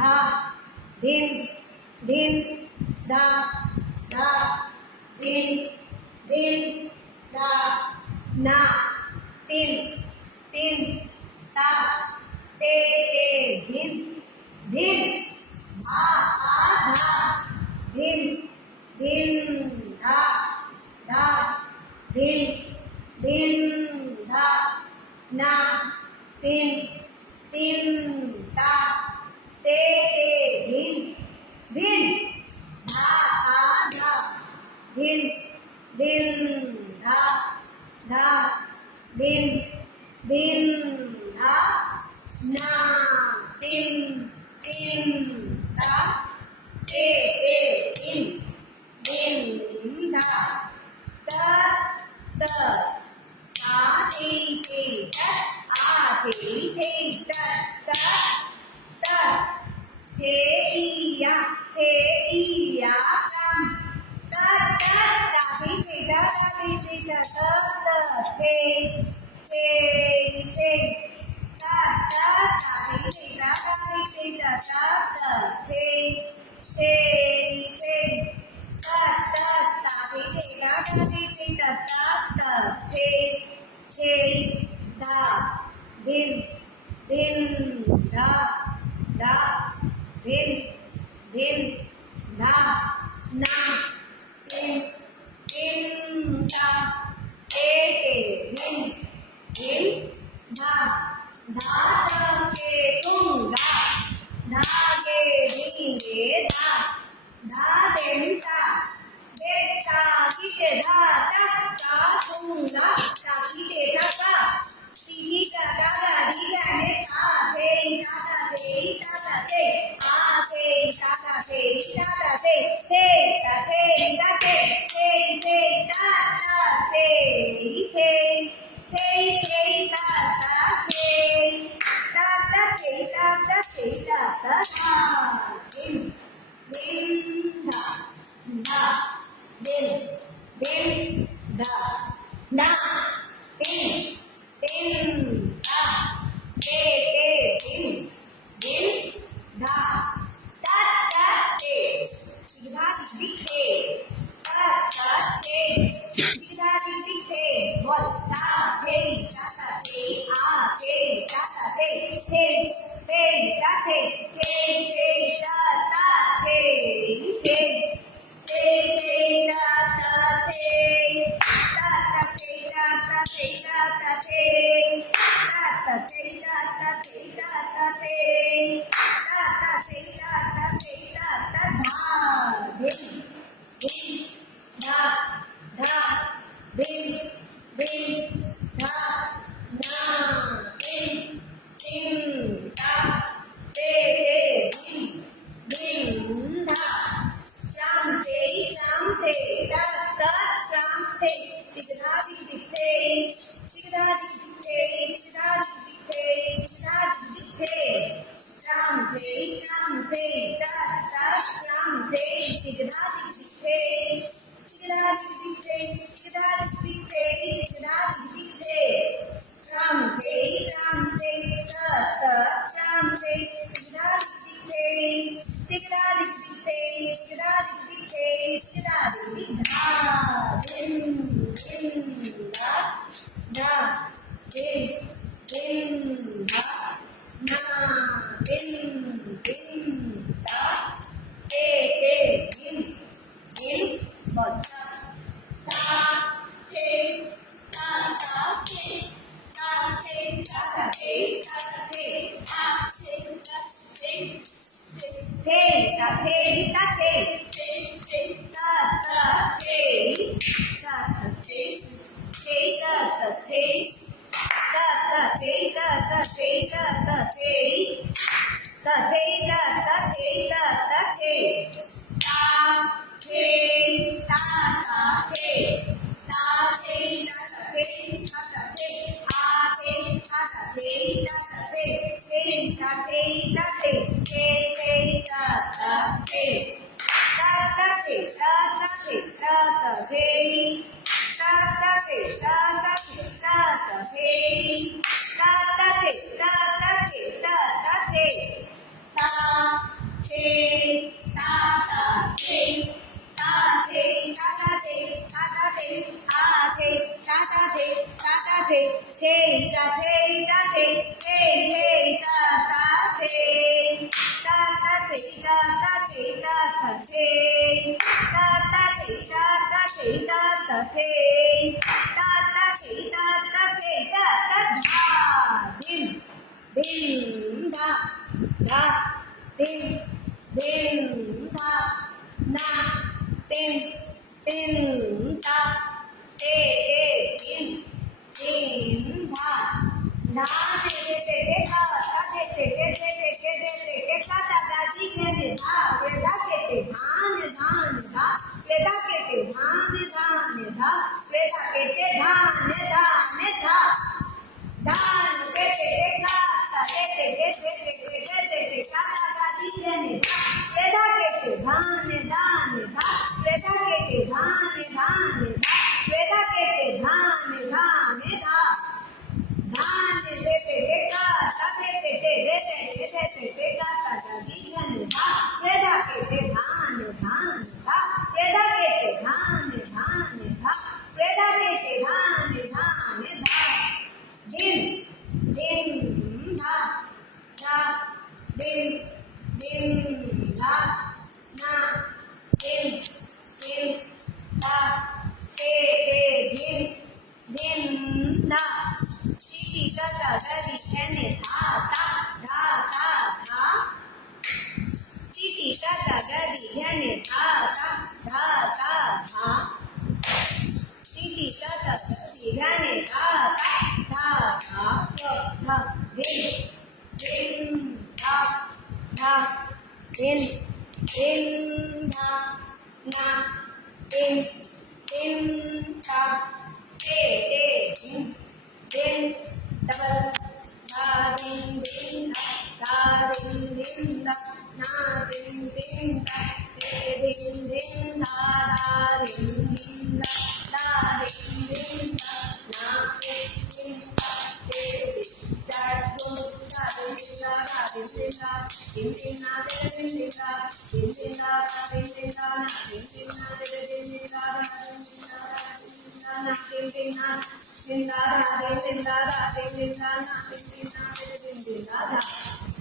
धा धिन धिन धा धा धिन धिन धा ना तिन तिन ता ते धिन धिन आ धा धिन धिन धा धा धिन धिन धा ना तिन तिन ता ते धिन धिन धा धा धिन धिन धा धा धिन धिन धा ना तिन तिन ता ते धिन धिन धा त त आ thi thi tất a thi thi tất tất tất thế y ya tam tất tất ta thi thi tất tất thế thế thế tất tất ta thi thi tất tất thế thế thế tất tất ta thi thi tất thế thế da din din da da din din da na tin tin da te din din da da ke tung da da ke din ge da den ta ta ki ke da ta ta tung da ta ki ke ta ta ti ta da da di da ne ta te ta ta te ta ta te a te ta ta te ta ta te te ta te ta te te te ta ta te te te te ta ta te ta ta te ta ta te ta ta ta din din da da din din da na tin tin da te din din da ta ta te da di te ta ta te da di te bol ta te ta ta te a te ta ta te te te ta te te te ta ta te te te te ta ta te ta ta te ta ta te ta ta te ta ta te ta ta te ta ta te ta ta te ta ta te ta ta dha din din dha dha din din dha na tin tin ta te din din dha tam te ta ta tam te tigda di te tigda di te tigda di te tigda di te tam te ta ta tam te tigda di te tigda di te tigda di te tigda di te tam te ta ta tam te tigda di te tigda di te tigda di te tigda di dha din din da da din din da na din din da te din din bol ta te ta ta te ta te ta ta te ta ta te a te ta te te ta te ta te te ta ta te ta ta te te ta ta te ta ta te ta ta te ta ta te ta te ta ta te ta ta te ta te ta ta te ta te ta ta te ta ta te a te ta ta te ta ta te te ta te ta te te te ta ta te ta ta te ta ta te ta ta te ta ta te ta ta te ta ta te ta ta te ta ta te ta ta te ta ta ta te ta te ta ta te ta ta te a te ta ta te ta ta te te ta te ta te te te ta ta te ta ta te ta ta te ta ta te ta ta te ta ta te ta ta te ta ta te ta ta te ta ta dha dim dim dha dha dim dim dha na dim dim dha te te dim dim dha na te te te te dha ta te te te te te te te te te ta ta da di ke ne dha re da ke te dha ne dha ne dha re da ke te dha ne dha ne dha re da ke te dha ne dha ne dha dan te te te ta ta te te te te te te te te te ta ta da di ke ne dha re da ke te dha ne dha ne dha re da ke te dha ne dha ne dha re da ke te dha ne dha ne dha धान ते ते ते का ता ते ते ते ते ते ते ते ते का ता ता दी धन धा ये धा के ते धान धान धा ये धा के ते धान धान धा ये धा के ते धान धान धा दिन दिन धा धा दिन दिन धा ना दिन दिन धा ते ते दिन दिन धा टी टा टा दा दी ने धा ता धा धा धा टी टा टा दा दी ने धा ता धा धा धा टी टा टा दा दी ने धा ता धा धा धा दिन दिन धा धा दिन दिन धा ना दिन दिन धा ते ते दिन double da ding ding da ding ding da na ding ding da te ding ding da ding ding da ding ding da na ding ding da te ding da dum da ding da ding ding da ding ding da ding ding da ding ding da ding ding da na ding ding da ding ding da ding ding da na ding ding da din da da din da da din da na din da din da da